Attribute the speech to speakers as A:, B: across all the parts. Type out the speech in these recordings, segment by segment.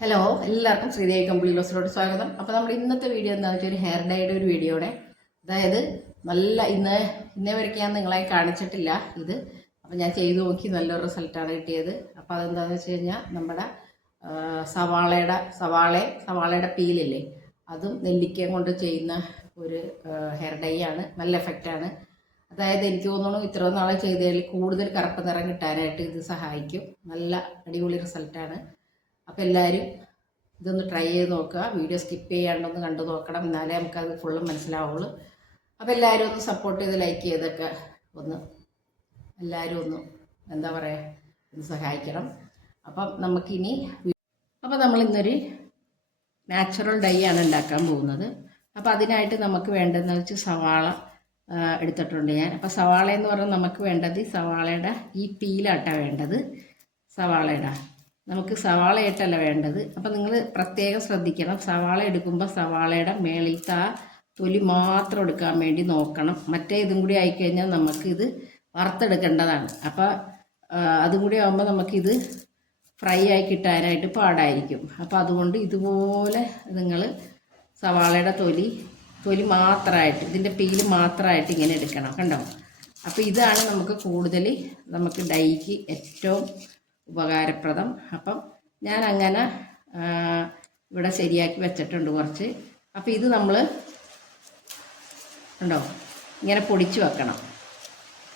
A: Hello എല്ലാവർക്കും ശ്രീദേവി കമ്പിളി കമ്പിളിലോസിലോട്ട് സ്വാഗതം. അപ്പോൾ നമ്മൾ ഇന്നത്തെ വീഡിയോ എന്താണെന്ന് വെച്ചാൽ ഒരു ഹെയർ ഡൈയുടെ ഒരു വീഡിയോയുടെ അതായത് നല്ല ഇന്ന് ഇന്നേ വരയ്ക്ക് ഞാൻ നിങ്ങളെ കാണിച്ചിട്ടില്ല ഇത്. അപ്പോൾ ഞാൻ ചെയ്തു നോക്കി നല്ലൊരു റിസൾട്ടാണ് കിട്ടിയത്. അപ്പോൾ അതെന്താണെന്ന് വെച്ച് കഴിഞ്ഞാൽ നമ്മുടെ സവാളയുടെ സവാളെ സവാളയുടെ പീലില്ലേ അതും നെല്ലിക്ക കൊണ്ട് ചെയ്യുന്ന ഒരു ഹെയർ ഡൈ ആണ്. നല്ല എഫക്റ്റാണ് അതായത് എനിക്ക് തോന്നുന്നു ഇത്ര നാളെ ചെയ്തതിൽ കൂടുതൽ കറുപ്പ് നിറം കിട്ടാനായിട്ട് ഇത് സഹായിക്കും. നല്ല അടിപൊളി റിസൾട്ടാണ് അപ്പോൾ എല്ലാവരും ഇതൊന്ന് ട്രൈ ചെയ്ത് നോക്കുക. വീഡിയോ സ്കിപ്പ് ചെയ്യാണ്ടൊന്ന് കണ്ടു നോക്കണം. എന്നാലേ നമുക്കത് ഫുള്ളും മനസ്സിലാവുള്ളൂ. അപ്പോൾ എല്ലാവരും ഒന്ന് സപ്പോർട്ട് ചെയ്ത് ലൈക്ക് ചെയ്തൊക്കെ ഒന്ന് എല്ലാവരും ഒന്ന് എന്താ പറയുക ഒന്ന് സഹായിക്കണം. അപ്പം നമുക്കിനി അപ്പോൾ നമ്മൾ ഇന്നൊരു നാച്ചുറൽ ഡൈ ആണ് ഉണ്ടാക്കാൻ പോകുന്നത്. അപ്പോൾ അതിനായിട്ട് നമുക്ക് വേണ്ടതെന്ന് വെച്ച് സവാള എടുത്തിട്ടുണ്ട് ഞാൻ. അപ്പോൾ സവാള എന്ന് പറഞ്ഞാൽ നമുക്ക് വേണ്ടത് സവാളയുടെ ഈ പീലാട്ടാണ് വേണ്ടത്. സവാളയുടെ. നമുക്ക് സവാളയായിട്ടല്ല വേണ്ടത്. അപ്പം നിങ്ങൾ പ്രത്യേകം ശ്രദ്ധിക്കണം. സവാള എടുക്കുമ്പോൾ സവാളയുടെ മേളിലത്തെ ആ തൊലി മാത്രം എടുക്കാൻ വേണ്ടി നോക്കണം. മറ്റേ ഇതും കൂടി ആയിക്കഴിഞ്ഞാൽ നമുക്കിത് വറുത്തെടുക്കേണ്ടതാണ്. അപ്പോൾ അതും കൂടി ആകുമ്പോൾ നമുക്കിത് ഫ്രൈ ആയി കിട്ടാനായിട്ട് പാടായിരിക്കും. അപ്പോൾ അതുകൊണ്ട് ഇതുപോലെ നിങ്ങൾ സവാളയുടെ തൊലി തൊലി മാത്രമായിട്ട് ഇതിന്റെ പീൽ മാത്രമായിട്ട് ഇങ്ങനെ എടുക്കണം. കണ്ടോ? അപ്പോൾ ഇതാണ് നമുക്ക് കൂടുതൽ നമുക്ക് ഡൈക്ക് ഏറ്റവും ഉപകാരപ്രദം. അപ്പം ഞാൻ അങ്ങനെ ഇവിടെ ശരിയാക്കി വെച്ചിട്ടുണ്ട് കുറച്ച്. അപ്പോൾ ഇത് നമ്മൾ ഉണ്ടോ? ഇങ്ങനെ പൊടിച്ച് വെക്കണം.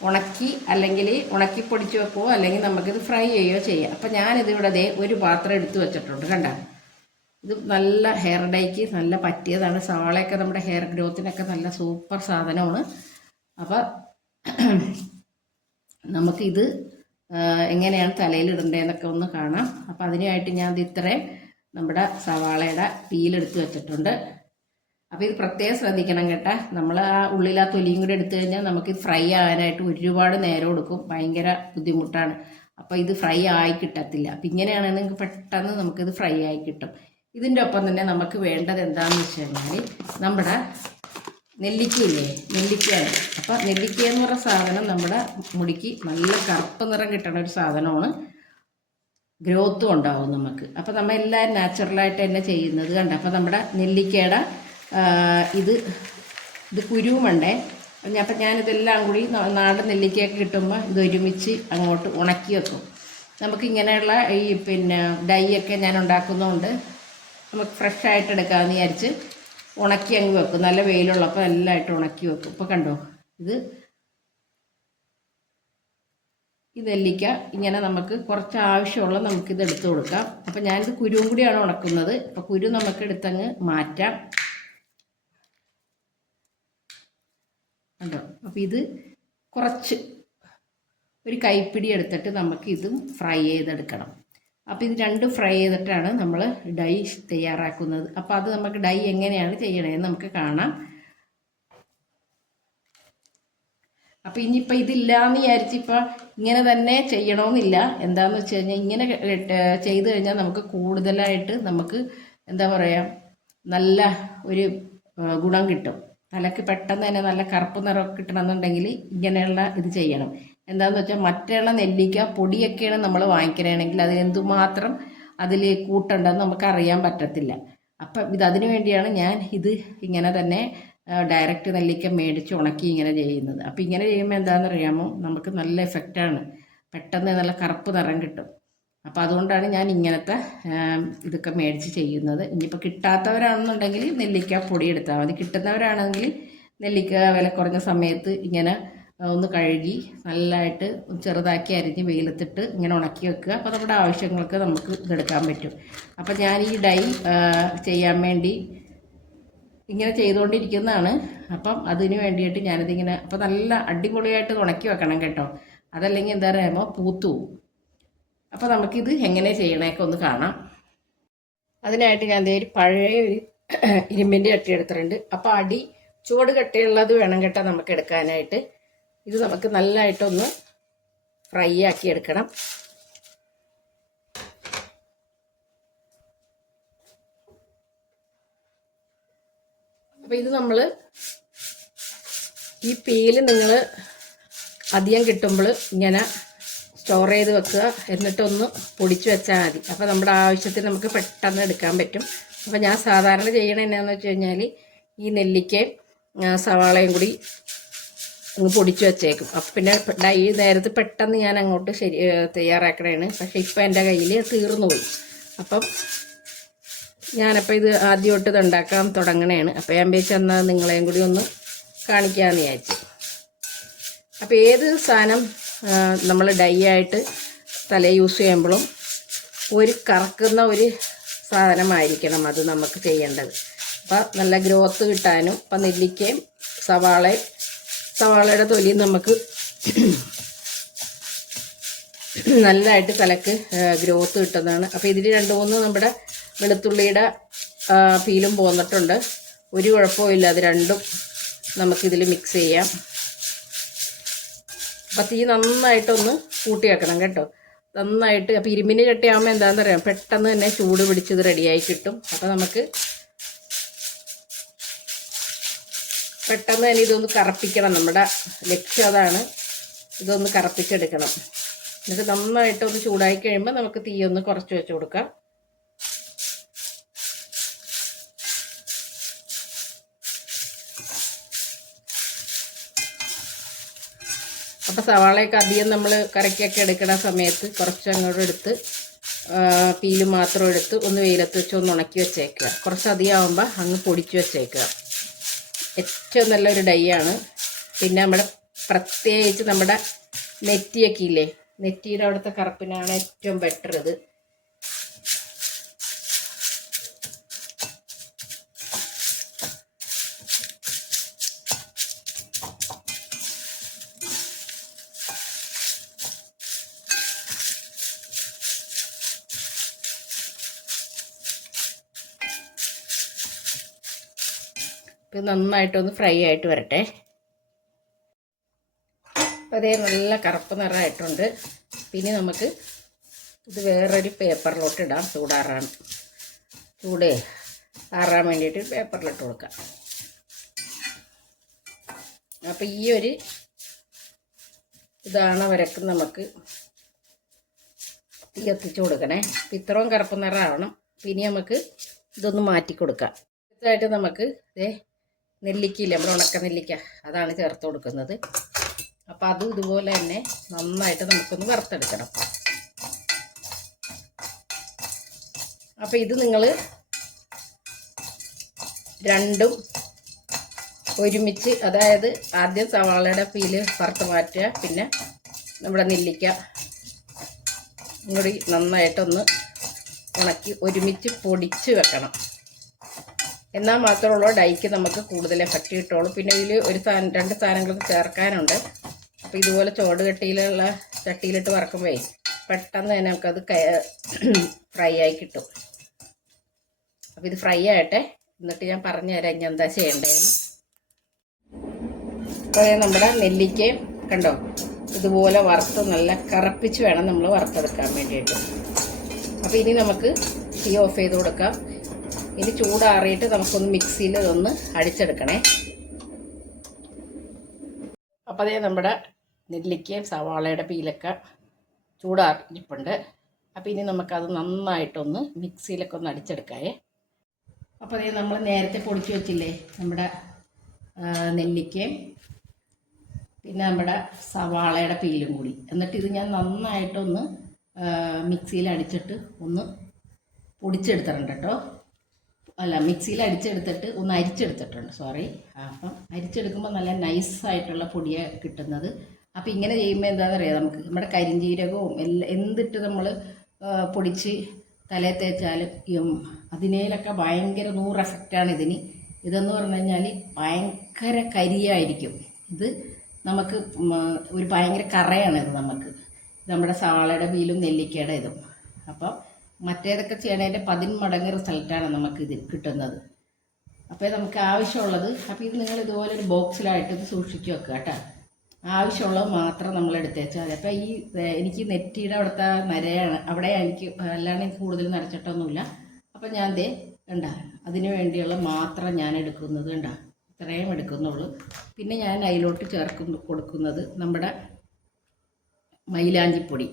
A: ഉണക്കി അല്ലെങ്കിൽ ഉണക്കി പൊടിച്ച് വെക്കുമോ അല്ലെങ്കിൽ നമുക്കിത് ഫ്രൈ ചെയ്യുകയോ ചെയ്യാം. അപ്പം ഞാനിതിവിടെ ദേ ഒരു പാത്രം എടുത്തു വെച്ചിട്ടുണ്ട് കണ്ട? ഇത് നല്ല ഹെയർ ഡൈക്ക് നല്ല പറ്റിയതാണ്. സവാളയൊക്കെ നമ്മുടെ ഹെയർ ഗ്രോത്തിനൊക്കെ നല്ല സൂപ്പർ സാധനമാണ്. അപ്പം നമുക്കിത് ആ, തലയിൽ ഇടേണ്ടതെന്നൊക്കെ ഒന്ന് കാണാം. അപ്പം അതിനായിട്ട് ഞാൻ ഇത് ഇത്രയും നമ്മുടെ സവാളയുടെ പീലെടുത്ത് വെച്ചിട്ടുണ്ട്. അപ്പോൾ ഇത് പ്രത്യേകം ശ്രദ്ധിക്കണം കേട്ടാ. നമ്മൾ ആ ഉള്ളിൽ ആ തൊലിയും കൂടി എടുത്തു കഴിഞ്ഞാൽ നമുക്ക് ഫ്രൈ ആകാനായിട്ട് ഒരുപാട് നേരം എടുക്കും. ഭയങ്കര ബുദ്ധിമുട്ടാണ്. അപ്പോൾ ഇത് ഫ്രൈ ആയി കിട്ടത്തില്ല. അപ്പം ഇങ്ങനെയാണെങ്കിൽ പെട്ടെന്ന് നമുക്കിത് ഫ്രൈ ആയി കിട്ടും. ഇതിന്റെ ഒപ്പം തന്നെ നമുക്ക് വേണ്ടത് എന്താണെന്ന് വെച്ച് കഴിഞ്ഞാൽ നമ്മുടെ നെല്ലിക്കയില്ലേ? നെല്ലിക്കയാണ്. അപ്പം നെല്ലിക്ക എന്ന് പറഞ്ഞ സാധനം നമ്മുടെ മുടിക്ക് നല്ല കറുപ്പ് നിറം കിട്ടണ ഒരു സാധനമാണ്. ഗ്രോത്തും ഉണ്ടാവും നമുക്ക്. അപ്പം നമ്മൾ എല്ലാവരും നാച്ചുറലായിട്ട് തന്നെ ചെയ്യുന്നത് കണ്ട. അപ്പം നമ്മുടെ നെല്ലിക്കയുടെ ഇത് ഇത് കുരുവുമുണ്ടേ? അപ്പം ഞാനിതെല്ലാം കൂടി നാടൻ നെല്ലിക്കയൊക്കെ കിട്ടുമ്പോൾ ഇത് ഒരുമിച്ച് അങ്ങോട്ട് ഉണക്കി വെക്കും. നമുക്ക് ഇങ്ങനെയുള്ള ഈ പിന്നെ ഡൈ ഒക്കെ ഞാൻ ഉണ്ടാക്കുന്നതുകൊണ്ട് നമുക്ക് ഫ്രഷ് ആയിട്ട് എടുക്കാമെന്ന് വിചാരിച്ച് ഉണക്കി അങ്ങ് വെക്കും. നല്ല വെയിലുള്ളപ്പോൾ എല്ലായിട്ട് ഉണക്കി വെക്കും. ഇപ്പോൾ കണ്ടോ? ഇത് ഈ നെല്ലിക്ക ഇങ്ങനെ നമുക്ക് കുറച്ച് ആവശ്യമുള്ള നമുക്കിത് എടുത്തു കൊടുക്കാം. അപ്പം ഞാനിത് കുരുവും കൂടിയാണ് ഉണക്കുന്നത്. അപ്പം കുരു നമുക്ക് എടുത്തങ്ങ് മാറ്റാം. കണ്ടോ? അപ്പം ഇത് കുറച്ച് ഒരു കൈപ്പിടി എടുത്തിട്ട് നമുക്ക് ഇതും ഫ്രൈ ചെയ്തെടുക്കണം. അപ്പോൾ ഇത് രണ്ടും ഫ്രൈ ചെയ്തിട്ടാണ് നമ്മൾ ഡൈ തയ്യാറാക്കുന്നത്. അപ്പോൾ അത് നമുക്ക് ഡൈ എങ്ങനെയാണ് ചെയ്യണതെന്ന് നമുക്ക് കാണാം. അപ്പോൾ ഇനിയിപ്പോൾ ഇതില്ലാന്ന് വിചാരിച്ച് ഇപ്പോൾ ഇങ്ങനെ തന്നെ ചെയ്യണമെന്നില്ല എന്താന്ന് വെച്ച് കഴിഞ്ഞാൽ ഇങ്ങനെ ചെയ്തു കഴിഞ്ഞാൽ നമുക്ക് കൂടുതലായിട്ട് നമുക്ക് എന്താ പറയുക നല്ല ഒരു ഗുണം കിട്ടും. തലക്ക് പെട്ടെന്ന് തന്നെ നല്ല കറുപ്പ് നിറം കിട്ടണമെന്നുണ്ടെങ്കിൽ ഇങ്ങനെയുള്ള ഇത് ചെയ്യണം. എന്താന്ന് വെച്ചാൽ മറ്റുള്ള നെല്ലിക്ക പൊടിയൊക്കെയാണ് നമ്മൾ വാങ്ങിക്കണമെങ്കിൽ അത് എന്തുമാത്രം അതിൽ കൂട്ടുണ്ടെന്ന് നമുക്ക് അറിയാൻ പറ്റത്തില്ല. അപ്പം ഇത് അതിനു വേണ്ടിയാണ് ഞാൻ ഇത് ഇങ്ങനെ തന്നെ ഡയറക്റ്റ് നെല്ലിക്ക മേടിച്ച് ഉണക്കി ഇങ്ങനെ ചെയ്യുന്നത്. അപ്പം ഇങ്ങനെ ചെയ്യുമ്പോൾ എന്താണെന്ന് അറിയാമോ നമുക്ക് നല്ല എഫക്റ്റാണ് പെട്ടെന്ന് നല്ല കറുപ്പ് നിറം കിട്ടും. അപ്പോൾ അതുകൊണ്ടാണ് ഞാൻ ഇങ്ങനത്തെ ഇതൊക്കെ മേടിച്ച് ചെയ്യുന്നത്. ഇനിയിപ്പോൾ കിട്ടാത്തവരാണെന്നുണ്ടെങ്കിൽ നെല്ലിക്ക പൊടി എടുത്താൽ മതി. കിട്ടുന്നവരാണെങ്കിൽ നെല്ലിക്ക വില കുറഞ്ഞ സമയത്ത് ഇങ്ങനെ ഒന്ന് കഴുകി നല്ലതായിട്ട് ചെറുതാക്കി അരിഞ്ഞ് വെയിലത്തിട്ട് ഇങ്ങനെ ഉണക്കി വെക്കുക. അപ്പോൾ നമ്മുടെ ആവശ്യങ്ങൾക്ക് നമുക്ക് ഇതെടുക്കാൻ പറ്റും. അപ്പോൾ ഞാൻ ഈ ഡൈ ചെയ്യാൻ വേണ്ടി ഇങ്ങനെ ചെയ്തുകൊണ്ടിരിക്കുന്നതാണ്. അപ്പം അതിന് വേണ്ടിയിട്ട് ഞാനിതിങ്ങനെ അപ്പം നല്ല അടിപൊളിയായിട്ട് ഉണക്കി വെക്കണം കേട്ടോ. അതല്ലെങ്കിൽ എന്താ പറയുമ്പോൾ പൂത്തു അപ്പോൾ നമുക്കിത് എങ്ങനെ ചെയ്യണേക്കെ ഒന്ന് കാണാം. അതിനായിട്ട് ഞാൻ ഒരു പഴയ ഒരു ഇരുമ്പിന്റെ ചട്ടി എടുത്തിട്ടുണ്ട്. അപ്പോൾ അടി ചുവട് കട്ടിയുള്ളത് വേണം കേട്ടോ നമുക്ക് എടുക്കാനായിട്ട്. ഇത് നമുക്ക് നല്ലതായിട്ടൊന്ന് ഫ്രൈ ആക്കി എടുക്കണം. അപ്പോൾ ഇത് നമ്മൾ ഈ പീൽ നിങ്ങൾ അധികം കിട്ടുമ്പോൾ ഇങ്ങനെ സ്റ്റോർ ചെയ്ത് വെക്കുക. എന്നിട്ടൊന്ന് പൊടിച്ച് വെച്ചാൽ മതി. അപ്പോൾ നമ്മുടെ ആവശ്യത്തിന് നമുക്ക് പെട്ടെന്ന് എടുക്കാൻ പറ്റും. അപ്പോൾ ഞാൻ സാധാരണ ചെയ്യണത് എന്നാന്ന് വെച്ച് കഴിഞ്ഞാൽ ഈ നെല്ലിക്കയും സവാളയും കൂടി അങ്ങ് പൊടിച്ചു വെച്ചേക്കും. അപ്പം പിന്നെ ഡൈ നേരത്തെ പെട്ടെന്ന് ഞാൻ അങ്ങോട്ട് ശരി തയ്യാറാക്കണേണ്. പക്ഷേ ഇപ്പം എന്റെ കയ്യിൽ തീർന്നു പോയി അപ്പം ഞാനപ്പോൾ ഇത് ആദ്യമായിട്ട് ഇത് ഉണ്ടാക്കാൻ തുടങ്ങണേണ്. അപ്പം ഞാൻ വിചാരിച്ചു എന്നാൽ നിങ്ങളെയും കൂടി ഒന്ന് കാണിക്കാമെന്ന് വിചാരിച്ചു. അപ്പോൾ ഏത് സാധനം നമ്മൾ ഡൈ ആയിട്ട് തല യൂസ് ചെയ്യുമ്പോഴും ഒരു കറക്കുന്ന ഒരു സാധനമായിരിക്കണം അത് നമുക്ക് ചെയ്യേണ്ടത്. അപ്പം നല്ല ഗ്രോത്ത് കിട്ടാനും ഇപ്പം നെല്ലിക്കയും സവാളയും സവാളയുടെ തൊലിയും നമുക്ക് നല്ലതായിട്ട് തലക്ക് ഗ്രോത്ത് കിട്ടുന്നതാണ്. അപ്പോൾ ഇതിൽ രണ്ട് മൂന്ന് നമ്മുടെ വെളുത്തുള്ളിയുടെ പീലും പോന്നിട്ടുണ്ട്. ഒരു കുഴപ്പമില്ല അത് രണ്ടും നമുക്കിതിൽ മിക്സ് ചെയ്യാം. അപ്പം തീ നന്നായിട്ടൊന്ന് കൂട്ടി വെക്കണം കേട്ടോ. നന്നായിട്ട് അപ്പോൾ ഇരുമ്പിന് ചട്ടിയാകുമ്പോൾ എന്താണെന്ന് അറിയാം പെട്ടെന്ന് തന്നെ ചൂട് പിടിച്ചത് റെഡിയായി കിട്ടും. അപ്പോൾ നമുക്ക് പെട്ടെന്ന് തന്നെ ഇതൊന്ന് കറപ്പിക്കണം. നമ്മുടെ ലക്ഷ്യം അതാണ്. ഇതൊന്ന് കറപ്പിച്ചെടുക്കണം. എന്നിട്ട് നന്നായിട്ട് ഒന്ന് ചൂടായി കഴിയുമ്പോൾ നമുക്ക് തീ ഒന്ന് കുറച്ച് വെച്ച് കൊടുക്കാം. അപ്പോൾ സവാളയൊക്കെ അധികം നമ്മൾ കറിക്കൊക്കെ എടുക്കുന്ന സമയത്ത് കുറച്ച് അങ്ങോട്ട് എടുത്ത് പീൽ മാത്രം എടുത്ത് ഒന്ന് വെയിലത്ത് വെച്ച് ഒന്ന് ഉണക്കി വെച്ചേക്കുക. കുറച്ചധികം ആകുമ്പോൾ അങ്ങ് പൊടിച്ച് വെച്ചേക്കുക. ഏറ്റവും നല്ലൊരു ഡൈ ആണ്. പിന്നെ നമ്മുടെ പ്രത്യേകിച്ച് നമ്മുടെ നെറ്റിയൊക്കെ ഇല്ലേ? നെറ്റിയുടെ അവിടുത്തെ കറുപ്പിനാണ് ഏറ്റവും ബെറ്റർ ഇത്. ഇത് നന്നായിട്ടൊന്ന് ഫ്രൈ ആയിട്ട് വരട്ടെ. അപ്പോൾ അതേ നല്ല കറുപ്പ് നിറമായിട്ടുണ്ട്. പിന്നെ നമുക്ക് ഇത് വേറൊരു പേപ്പറിലോട്ട് ഇടാം ചൂടാറാൻ. ചൂട് ആറാൻ വേണ്ടിയിട്ട് പേപ്പറിലിട്ട് കൊടുക്കാം. അപ്പോൾ ഈ ഒരു ഇതാണ് വരക്ക് നമുക്ക് തീ കത്തിച്ച് കൊടുക്കണേ. അപ്പം ഇത്രയും കറുപ്പ് നിറമാവണം. പിന്നെ നമുക്ക് ഇതൊന്ന് മാറ്റി കൊടുക്കാം. ഇതായിട്ട് നമുക്ക് ഇതേ നെല്ലിക്കയില്ലേ? നമ്മൾ ഉണക്ക നെല്ലിക്ക. അതാണ് ചേർത്ത് കൊടുക്കുന്നത്. അപ്പം അതും ഇതുപോലെ തന്നെ നന്നായിട്ട് നമുക്കൊന്ന് വറുത്തെടുക്കണം. അപ്പം ഇത് നിങ്ങൾ രണ്ടും ഒരുമിച്ച് അതായത് ആദ്യം സവാളയുടെ പീൽ വറുത്ത് മാറ്റുക പിന്നെ നമ്മുടെ നെല്ലിക്ക കൂടി നന്നായിട്ടൊന്ന് ഉണക്കി ഒരുമിച്ച് പൊടിച്ച് വെക്കണം. എന്നാൽ മാത്രമുള്ള ഡൈക്ക് നമുക്ക് കൂടുതൽ എഫക്റ്റ് കിട്ടുള്ളൂ പിന്നെ ഇതിൽ ഒരു സാധനം രണ്ട് സാധനങ്ങളൊക്കെ ചേർക്കാനുണ്ട്. അപ്പോൾ ഇതുപോലെ ചോട് കട്ടിയിലുള്ള ചട്ടിയിലിട്ട് വറക്കുമ്പോഴേ പെട്ടെന്ന് തന്നെ നമുക്കത് ഫ്രൈ ആയി കിട്ടും. അപ്പോൾ ഇത് ഫ്രൈ ആയിട്ടെ എന്നിട്ട് ഞാൻ പറഞ്ഞു തരാം ഇനി എന്താ ചെയ്യേണ്ടതെന്ന്. അപ്പോൾ നമ്മുടെ നെല്ലിക്കയും കണ്ടോ? ഇതുപോലെ വറുത്ത് നല്ല കറപ്പിച്ച് വേണം നമ്മൾ വറുത്തെടുക്കാൻ വേണ്ടിയിട്ട്. അപ്പോൾ ഇനി നമുക്ക് തീ ഓഫ് ചെയ്ത് കൊടുക്കാം. ഇനി ചൂടാറിയിട്ട് നമുക്കൊന്ന് മിക്സിയിൽ ഇതൊന്ന് അടിച്ചെടുക്കണേ. അപ്പോൾ അതേ നമ്മുടെ നെല്ലിക്കയും സവാളയുടെ പീലൊക്കെ ചൂടാറിയിട്ടുണ്ട് അപ്പോൾ ഇനി നമുക്കത് നന്നായിട്ടൊന്ന് മിക്സിയിലൊക്കെ ഒന്ന് അടിച്ചെടുക്കാവേ. അപ്പോൾ അതേ നമ്മൾ നേരത്തെ പൊടിച്ച് വെച്ചില്ലേ നമ്മുടെ നെല്ലിക്കയും പിന്നെ നമ്മുടെ സവാളയുടെ പീലും കൂടി. എന്നിട്ട് ഇത് ഞാൻ നന്നായിട്ടൊന്ന് മിക്സിയിൽ അടിച്ചിട്ട് ഒന്ന് പൊടിച്ചെടുത്തിട്ടുണ്ട് കേട്ടോ. അല്ല മിക്സിയിൽ അടിച്ചെടുത്തിട്ട് ഒന്ന് അരിച്ചെടുത്തിട്ടുണ്ട് സോറി അപ്പം അരിച്ചെടുക്കുമ്പോൾ നല്ല നൈസായിട്ടുള്ള പൊടിയാണ് കിട്ടുന്നത്. അപ്പോൾ ഇങ്ങനെ ചെയ്യുമ്പോൾ എന്താണെന്ന് അറിയാം നമുക്ക്? നമ്മുടെ കരിഞ്ജീരകവും എല്ലാം എന്തിട്ട് നമ്മൾ പൊടിച്ച് തലയിൽ തേച്ചാലും അതിനേലൊക്കെ ഭയങ്കര നൂറ് എഫക്റ്റാണ് ഇതിന്. ഇതെന്ന് പറഞ്ഞു കഴിഞ്ഞാൽ ഭയങ്കര കരിയായിരിക്കും. ഇത് നമുക്ക് ഒരു ഭയങ്കര കറയാണ് ഇത് നമുക്ക്. നമ്മുടെ സവാളയുടെ വീലും നെല്ലിക്കയുടെ ഇതും. അപ്പം മറ്റേതൊക്കെ ചെയ്യണതിന്റെ പതിന്മടങ്ങ് റിസൾട്ടാണ് നമുക്ക് ഇത് കിട്ടുന്നത്. അപ്പോൾ നമുക്ക് ആവശ്യമുള്ളത് അപ്പോൾ ഇത് നിങ്ങൾ ഇതുപോലെ ഒരു ബോക്സിലായിട്ട് ഇത് സൂക്ഷിച്ചു വെക്കുക കേട്ടോ. ആവശ്യമുള്ളത് മാത്രം നമ്മൾ എടുത്തേച്ചാൽ മതി. അപ്പോൾ ഈ എനിക്ക് നെറ്റിയുടെ അവിടുത്തെ നരയാണ് അവിടെ എനിക്ക് അല്ലാണ്ട് എനിക്ക് കൂടുതൽ നരച്ചിട്ടൊന്നുമില്ല അപ്പം ഞാൻ ദേ കണ്ട അതിന് വേണ്ടിയുള്ള മാത്രം ഞാൻ എടുക്കുന്നത് കണ്ട. ഇത്രയും എടുക്കുന്നുള്ളൂ. പിന്നെ ഞാൻ അതിലോട്ട് ചേർക്കുന്നു കൊടുക്കുന്നത് നമ്മുടെ മൈലാഞ്ചിപ്പൊടി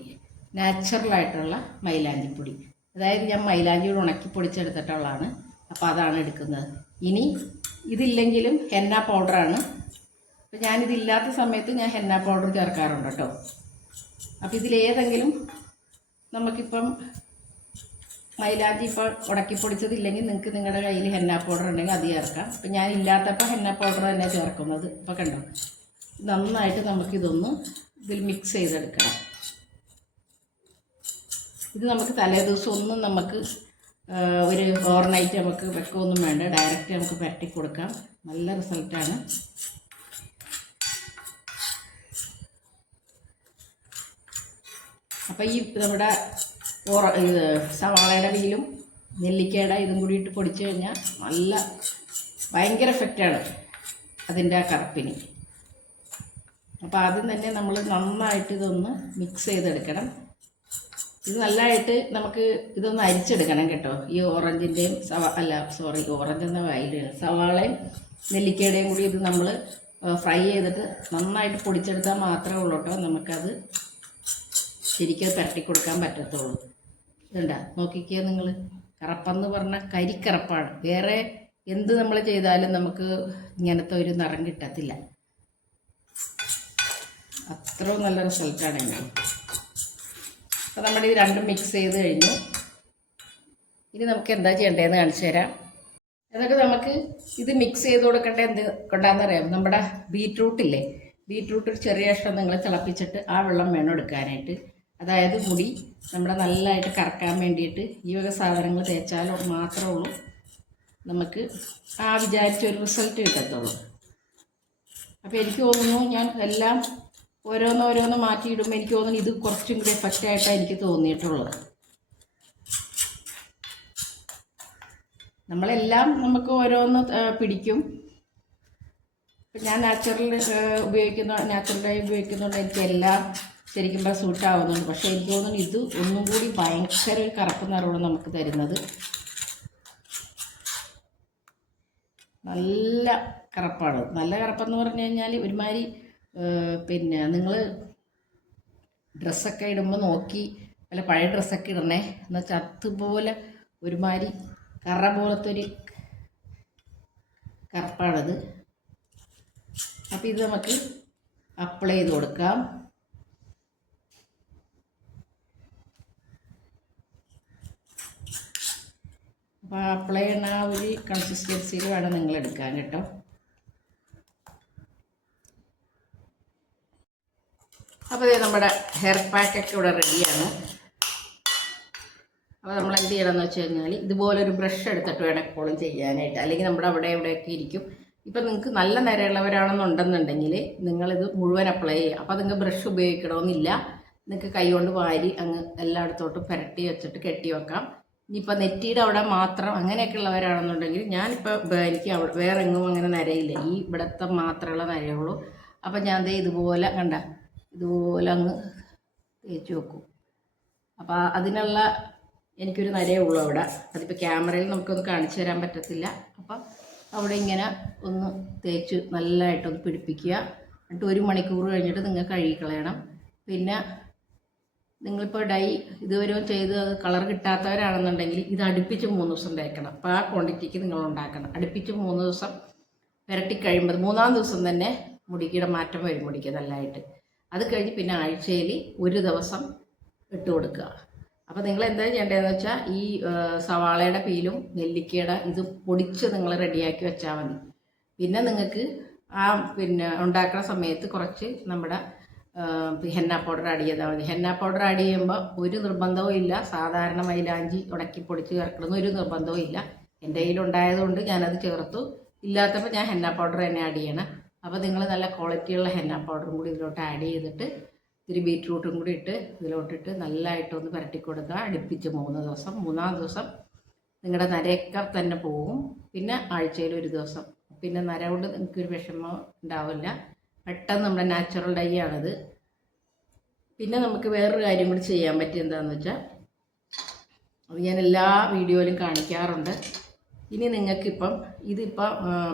A: നാച്ചുറലായിട്ടുള്ള മൈലാഞ്ചിപ്പൊടി. അതായത് ഞാൻ മൈലാഞ്ചിയോട് ഉണക്കി പൊടിച്ചെടുത്തിട്ടുള്ളതാണ്. അപ്പോൾ അതാണ് എടുക്കുന്നത്. ഇനി ഇതില്ലെങ്കിലും ഹെന്ന പൗഡറാണ്. അപ്പോൾ ഞാനിതില്ലാത്ത സമയത്ത് ഞാൻ ഹെന്ന പൗഡർ ചേർക്കാറുണ്ട് കേട്ടോ. അപ്പോൾ ഇതിലേതെങ്കിലും നമുക്കിപ്പം മൈലാഞ്ചി ഇപ്പോൾ ഉടക്കി പൊടിച്ചതില്ലെങ്കിൽ നിങ്ങൾക്ക് നിങ്ങളുടെ കയ്യിൽ ഹെന്ന പൗഡർ ഉണ്ടെങ്കിൽ അത് ചേർക്കാം. അപ്പം ഞാൻ ഇല്ലാത്തപ്പോൾ ഹെന്ന പൗഡർ തന്നെ ചേർക്കുന്നത്. ഇപ്പോൾ കണ്ടോ? നന്നായിട്ട് നമുക്കിതൊന്ന് ഇതിൽ മിക്സ് ചെയ്തെടുക്കണം. ഇത് നമുക്ക് തലേ ദിവസം ഒന്നും നമുക്ക് ഒരു ഓവർനൈറ്റ് നമുക്ക് വെക്കമൊന്നും വേണ്ട. ഡയറക്റ്റ് നമുക്ക് പരട്ടി കൊടുക്കാം. നല്ല റിസൾട്ടാണ് അപ്പോൾ ഈ നമ്മുടെ ഓറ ഇത് സവാളയുടെ വീലും നെല്ലിക്കയുടെ ഇതും ഇട്ട് പൊടിച്ചു കഴിഞ്ഞാൽ നല്ല ഭയങ്കര എഫക്റ്റാണ് അതിന്റെ ആ കറുപ്പിന്. അപ്പോൾ ആദ്യം തന്നെ നമ്മൾ നന്നായിട്ട് ഇതൊന്ന് മിക്സ് ചെയ്തെടുക്കണം. ഇത് നല്ലതായിട്ട് നമുക്ക് ഇതൊന്ന് അരിച്ചെടുക്കണം കേട്ടോ. ഈ ഓറഞ്ചിന്റെയും സവ അല്ല സോറി ഓറഞ്ച് എന്ന വയൽ സവാളയും നെല്ലിക്കയുടെയും കൂടി ഇത് നമ്മൾ ഫ്രൈ ചെയ്തിട്ട് നന്നായിട്ട് പൊടിച്ചെടുത്താൽ മാത്രമേ ഉള്ളൂ കേട്ടോ. നമുക്കത് ശരിക്കും പുരട്ടി കൊടുക്കാൻ പറ്റത്തുള്ളൂ. ഇതുണ്ട? നോക്കിക്കോ നിങ്ങൾ കറപ്പെന്ന് പറഞ്ഞാൽ കരിക്കറപ്പാണ്. വേറെ എന്ത് നമ്മൾ ചെയ്താലും നമുക്ക് ഇങ്ങനത്തെ ഒരു നിറം കിട്ടത്തില്ല. അത്ര നല്ല റിസൾട്ടാണ് എനിക്ക് അപ്പോൾ നമ്മുടെ ഇത് രണ്ടും മിക്സ് ചെയ്ത് കഴിഞ്ഞു. ഇനി നമുക്ക് എന്താ ചെയ്യേണ്ടതെന്ന് കാണിച്ചു തരാം. എന്നിട്ട് നമുക്ക് ഇത് മിക്സ് ചെയ്ത് കൊടുക്കേണ്ട എന്ത് കൊണ്ടാണെന്നറിയാം നമ്മുടെ ബീറ്റ്റൂട്ടില്ലേ ബീറ്റ്റൂട്ട് ഒരു ചെറിയ കഷ്ണം നിങ്ങൾ തിളപ്പിച്ചിട്ട് ആ വെള്ളം വേണം എടുക്കാനായിട്ട്. അതായത് മുടി നമ്മുടെ നല്ലതായിട്ട് കറക്കാൻ വേണ്ടിയിട്ട് ഈ വക സാധനങ്ങൾ തേച്ചാൽ മാത്രമേ ഉള്ളൂ. നമുക്ക് ആ വിചാരിച്ച ഒരു റിസൾട്ട് കിട്ടത്തുള്ളൂ. അപ്പോൾ എനിക്ക് തോന്നുന്നു ഞാൻ എല്ലാം ഓരോന്നോരോന്ന് മാറ്റിയിടുമ്പോൾ എനിക്ക് തോന്നുന്നു ഇത് കുറച്ചും കൂടി എഫക്റ്റ് ആയിട്ടാണ് എനിക്ക് തോന്നിയിട്ടുള്ളത്. നമ്മളെല്ലാം നമുക്ക് ഓരോന്ന് പിടിക്കും. ഞാൻ നാച്ചുറൽ ഉപയോഗിക്കുന്ന നാച്ചുറലായി ഉപയോഗിക്കുന്നതുകൊണ്ട് എനിക്ക് എല്ലാം ശരിക്കും പറഞ്ഞാൽ സൂട്ടാവുന്നുണ്ട് പക്ഷേ എനിക്ക് തോന്നുന്നു ഇത് ഒന്നും കൂടി ഭയങ്കര ഒരു കറുപ്പ് നിറവാണ് നമുക്ക് തരുന്നത്. നല്ല കറുപ്പാണ്. നല്ല കറുപ്പെന്ന് പറഞ്ഞു കഴിഞ്ഞാൽ ഒരുമാതിരി പിന്നെ നിങ്ങൾ ഡ്രസ്സൊക്കെ ഇടുമ്പോൾ നോക്കി അല്ല പഴയ ഡ്രസ്സൊക്കെ ഇടണേ. എന്നാൽ ചത്തുപോലെ ഒരുമാതിരി കറ പോലത്തെ ഒരു കറുപ്പാണത്. അപ്പോൾ ഇത് നമുക്ക് അപ്ലൈ ചെയ്ത് കൊടുക്കാം. അപ്പോൾ അപ്ലൈ ചെയ്യുന്ന ആ ഒരു കൺസിസ്റ്റൻസിയിൽ വേണം നിങ്ങൾ എടുക്കാൻ കേട്ടോ. അപ്പോൾ ഇത് നമ്മുടെ ഹെയർ പാക്കൊക്കെ ഇവിടെ റെഡിയാണ് അപ്പോൾ നമ്മൾ എന്ത് ചെയ്യണമെന്ന് വെച്ച് കഴിഞ്ഞാൽ ഇതുപോലൊരു ബ്രഷ് എടുത്തിട്ട് വേണം എപ്പോഴും ചെയ്യാനായിട്ട്. അല്ലെങ്കിൽ നമ്മുടെ അവിടെ ഇവിടെയൊക്കെ ഇരിക്കും. ഇപ്പം നിങ്ങൾക്ക് നല്ല നിരയുള്ളവരാണെന്നുണ്ടെന്നുണ്ടെങ്കിൽ നിങ്ങളിത് മുഴുവൻ അപ്ലൈ ചെയ്യുക. അപ്പോൾ നിങ്ങൾക്ക് ബ്രഷ് ഉപയോഗിക്കണമെന്നില്ല. നിങ്ങൾക്ക് കൈ കൊണ്ട് വാരി അങ്ങ് എല്ലായിടത്തോട്ടും പുരട്ടി വെച്ചിട്ട് കെട്ടി വെക്കാം. ഇനിയിപ്പോൾ നെറ്റിയുടെ അവിടെ മാത്രം അങ്ങനെയൊക്കെ ഉള്ളവരാണെന്നുണ്ടെങ്കിൽ ഞാനിപ്പോൾ എനിക്ക് അവിടെ വേറെ എങ്ങും അങ്ങനെ നരയില്ല. ഈ ഇവിടുത്തെ മാത്രമുള്ള നരയുള്ളൂ അപ്പം ഞാൻ ദേ ഇതുപോലെ കണ്ട ഇതുപോലെ അങ്ങ് തേച്ച് വെക്കും. അപ്പോൾ അതിനുള്ള എനിക്കൊരു നരയേ ഉള്ളൂ അവിടെ. അതിപ്പോൾ ക്യാമറയിൽ നമുക്കൊന്ന് കാണിച്ചു തരാൻ പറ്റത്തില്ല. അപ്പം അവിടെ ഇങ്ങനെ ഒന്ന് തേച്ച് നല്ലതായിട്ടൊന്ന് പിടിപ്പിക്കുക. എന്നിട്ട് ഒരു മണിക്കൂർ കഴിഞ്ഞിട്ട് നിങ്ങൾ കഴുകിക്കളയണം. പിന്നെ നിങ്ങളിപ്പോൾ ഡൈ ഇതുവരെ ചെയ്ത് അത് കളർ കിട്ടാത്തവരാണെന്നുണ്ടെങ്കിൽ ഇത് അടുപ്പിച്ച് മൂന്ന് ദിവസം തേക്കണം. അപ്പോൾ ആ ക്വാണ്ടിറ്റിക്ക് നിങ്ങൾ ഉണ്ടാക്കണം. അടുപ്പിച്ച് മൂന്ന് ദിവസം പുരട്ടി കഴിയുമ്പോൾ മൂന്നാം ദിവസം തന്നെ മുടിക്കിടെ മാറ്റം വരും മുടിക്ക് നല്ലതായിട്ട് അത് കഴിഞ്ഞ് പിന്നെ ആഴ്ചയിൽ ഒരു ദിവസം ഇട്ട് കൊടുക്കുക. അപ്പോൾ നിങ്ങൾ എന്താ ചെയ്യേണ്ടതെന്ന് വെച്ചാൽ ഈ സവാളയുടെ പീലും നെല്ലിക്കയുടെ ഇത് പൊടിച്ച് നിങ്ങൾ റെഡിയാക്കി വെച്ചാൽ മതി. പിന്നെ നിങ്ങൾക്ക് ആ പിന്നെ ഉണ്ടാക്കുന്ന സമയത്ത് കുറച്ച് നമ്മുടെ ഹെന്ന പൗഡർ ആഡ് ചെയ്താൽ മതി. ഹെന്ന പൗഡർ ആഡ് ചെയ്യുമ്പോൾ ഒരു നിർബന്ധവും ഇല്ല. സാധാരണ മൈലാഞ്ചി ഉണക്കി പൊടിച്ച് ചേർക്കണം ഒരു നിർബന്ധവും ഇല്ല. എന്റെ കയ്യിലുണ്ടായതുകൊണ്ട് ഞാനത് ചേർത്തു. ഇല്ലാത്തപ്പോൾ ഞാൻ ഹെന്ന പൗഡർ തന്നെ ആഡ് ചെയ്യണം. അപ്പോൾ നിങ്ങൾ നല്ല ക്വാളിറ്റിയുള്ള ഹെന്ന പൗഡറും കൂടി ഇതിലോട്ട് ആഡ് ചെയ്തിട്ട് ഇത്തിരി ബീറ്റ്റൂട്ടും കൂടി ഇട്ട് ഇതിലോട്ടിട്ട് നല്ലതായിട്ടൊന്ന് പുരട്ടി കൊടുക്കുക അടുപ്പിച്ച് മൂന്ന് ദിവസം. മൂന്നാം ദിവസം നിങ്ങളുടെ നരയൊക്കെ തന്നെ പോവും. പിന്നെ ആഴ്ചയിൽ ഒരു ദിവസം. പിന്നെ നര കൊണ്ട് നിങ്ങൾക്കൊരു വിഷമം ഉണ്ടാവില്ല. പെട്ടെന്ന് നമ്മുടെ നാച്ചുറൽ ഡൈ ആണിത്. പിന്നെ നമുക്ക് വേറൊരു കാര്യം കൂടി ചെയ്യാൻ പറ്റിയ എന്താണെന്ന് വെച്ചാൽ അത് ഞാൻ എല്ലാ വീഡിയോയിലും കാണിക്കാറുണ്ട്. ഇനി നിങ്ങൾക്കിപ്പം ഇതിപ്പം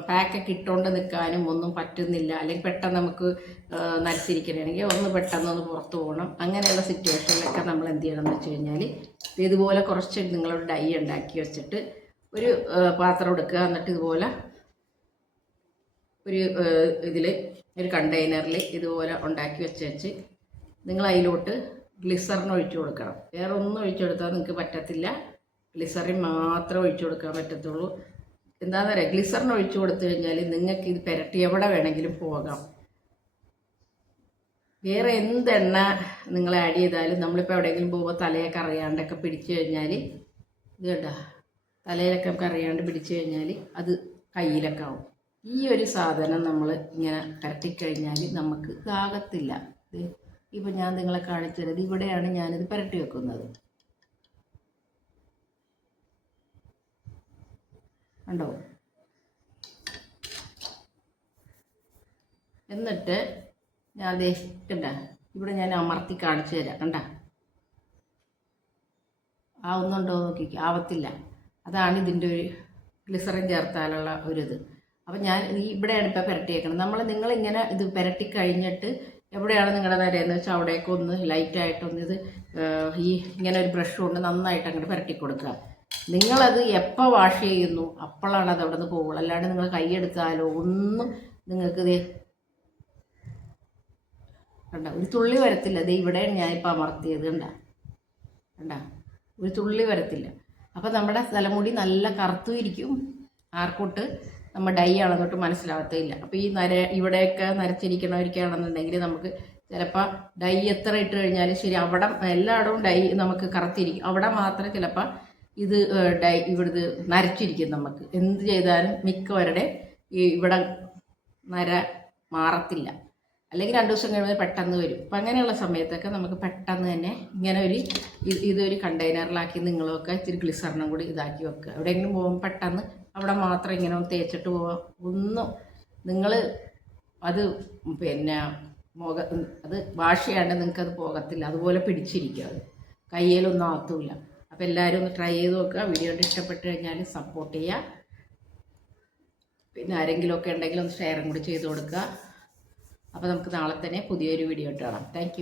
A: പാക്കൊക്കെ ഇട്ടുകൊണ്ട് നിൽക്കാനും ഒന്നും പറ്റുന്നില്ല. അല്ലെങ്കിൽ പെട്ടെന്ന് നമുക്ക് ആ, നരച്ചിരിക്കണമെങ്കിൽ ഒന്ന് പെട്ടെന്ന് ഒന്ന് പുറത്ത് പോകണം. അങ്ങനെയുള്ള സിറ്റുവേഷനിലൊക്കെ നമ്മൾ എന്ത് ചെയ്യണം എന്ന് വെച്ച് കഴിഞ്ഞാൽ ഇതുപോലെ കുറച്ച് നിങ്ങളൊരു ഡൈ ഉണ്ടാക്കി വെച്ചിട്ട് ഒരു പാത്രം എടുക്കുക. എന്നിട്ട് ഇതുപോലെ ഒരു ഇതിൽ ഒരു കണ്ടെയ്നറിൽ ഇതുപോലെ ഉണ്ടാക്കി വെച്ച് വെച്ച് നിങ്ങൾ അതിലോട്ട് ഗ്ലിസറിന് ഒഴിച്ചു കൊടുക്കണം. വേറെ ഒന്നും ഒഴിച്ചു കൊടുത്താൽ നിങ്ങൾക്ക് പറ്റത്തില്ല. ഗ്ലിസറിൻ മാത്രം ഒഴിച്ചു കൊടുക്കാൻ പറ്റത്തുള്ളൂ. എന്താണെന്ന് പറയുക ഗ്ലിസറിൻ ഒഴിച്ചു കൊടുത്തു കഴിഞ്ഞാൽ നിങ്ങൾക്ക് ഇത് പുരട്ടി എവിടെ വേണമെങ്കിലും പോകാം. വേറെ എന്തെണ്ണ നിങ്ങൾ ആഡ് ചെയ്താലും നമ്മളിപ്പോൾ എവിടെയെങ്കിലും പോകുമ്പോൾ തലയൊക്കെ അറിയാണ്ടൊക്കെ പിടിച്ചു കഴിഞ്ഞാൽ ഇത് കേട്ടോ തലയിലൊക്കെ നമുക്ക് അറിയാണ്ട് പിടിച്ചു കഴിഞ്ഞാൽ അത് കയ്യിലൊക്കെ ആവും. ഈ ഒരു സാധനം നമ്മൾ ഇങ്ങനെ പുരട്ടിക്കഴിഞ്ഞാൽ നമുക്ക് ഇതാകത്തില്ല. ഇപ്പോൾ ഇപ്പം ഞാൻ നിങ്ങളെ കാണിച്ചു തരുന്നത് ഇവിടെയാണ് ഞാനിത് പുരട്ടി വെക്കുന്നത്. കണ്ടോ? എന്നിട്ട് ഞാൻ ദേ കണ്ട ഇവിടെ ഞാൻ അമർത്തി കാണിച്ചു തരാം കണ്ട? ആവുന്നുണ്ടോ നോക്കിക്ക് ആവത്തില്ല. അതാണ് ഇതിന്റെ ഒരു ഗ്ലിസറിൻ ചേർത്താലുള്ള ഒരിത്. അപ്പം ഞാൻ ഇവിടെയാണ് ഇപ്പോൾ പുരട്ടിയേക്കുന്നത് നമ്മൾ നിങ്ങളിങ്ങനെ ഇത് പുരട്ടി കഴിഞ്ഞിട്ട് എവിടെയാണ് നിങ്ങളുടെ നിരയെന്ന് വെച്ചാൽ അവിടേക്കൊന്ന് ലൈറ്റായിട്ടൊന്ന് ഇത് ഈ ഇങ്ങനെ ഒരു ബ്രഷ് കൊണ്ട് നന്നായിട്ട് അങ്ങോട്ട് പുരട്ടി കൊടുക്കുക. നിങ്ങളത് എപ്പോൾ വാഷ് ചെയ്യുന്നു അപ്പോഴാണ് അത് അവിടെ നിന്ന് പോകുള്ളൂ അല്ലാണ്ട് നിങ്ങൾ കൈയെടുത്താലോ ഒന്നും നിങ്ങൾക്ക് കണ്ട? ഒരു തുള്ളി വരത്തില്ല. ദേ ഇവിടെയാണ് ഞാനിപ്പോൾ അമർത്തിയത് കണ്ട? കണ്ട? ഒരു തുള്ളി വരത്തില്ല. അപ്പോൾ നമ്മുടെ തലമുടി നല്ല കറുത്തും ഇരിക്കും ആർക്കോട്ട് നമ്മൾ ഡൈ ആണെന്നൊട്ട് മനസ്സിലാവത്തേയില്ല. അപ്പോൾ ഈ നര ഇവിടെയൊക്കെ നരച്ചിരിക്കണവർക്കാണെന്നുണ്ടെങ്കിൽ നമുക്ക് ചിലപ്പോൾ ഡൈ എത്ര ഇട്ട് കഴിഞ്ഞാലും ശരി അവിടെ എല്ലായിടവും ഡൈ നമുക്ക് കറുത്തിരിക്കും. അവിടെ മാത്രം ചിലപ്പോൾ ഇത് ഡൈ ഇവിടുന്ന് നരച്ചിരിക്കും നമുക്ക്. എന്ത് ചെയ്താലും മിക്കവരുടെ ഈ ഇവിടെ നര മാറത്തില്ല. അല്ലെങ്കിൽ രണ്ട് ദിവസം കഴിയുമ്പോൾ പെട്ടെന്ന് വരും. അപ്പം അങ്ങനെയുള്ള സമയത്തൊക്കെ നമുക്ക് പെട്ടെന്ന് തന്നെ ഇങ്ങനെ ഒരു ഇത് ഇതൊരു കണ്ടെയ്നറിലാക്കി നിങ്ങളൊക്കെ ഇച്ചിരി ഗ്ലിസറിനും കൂടി ഇതാക്കി വെക്കുക. എവിടെയെങ്കിലും പോകുമ്പോൾ പെട്ടെന്ന് അവിടെ മാത്രം ഇങ്ങനെ തേച്ചിട്ട് പോവാം ഒന്നും നിങ്ങൾ അത് പിന്നെ മുഖ അത് വാഷ് ചെയ്യാണ്ട് നിങ്ങൾക്കത് പോകത്തില്ല. അതുപോലെ പിടിച്ചിരിക്കും അത് കയ്യിലൊന്നും ആകത്തുമില്ല അപ്പോൾ എല്ലാവരും ഒന്ന് ട്രൈ ചെയ്ത് നോക്കുക. വീഡിയോ ഇഷ്ടപ്പെട്ട് കഴിഞ്ഞാൽ സപ്പോർട്ട് ചെയ്യുക. പിന്നെ ആരെങ്കിലുമൊക്കെ ഉണ്ടെങ്കിൽ ഒന്ന് ഷെയറും കൂടി ചെയ്ത് കൊടുക്കുക. അപ്പോൾ നമുക്ക് നാളെ തന്നെ പുതിയൊരു വീഡിയോ ഇട്ട് കാണാം. താങ്ക്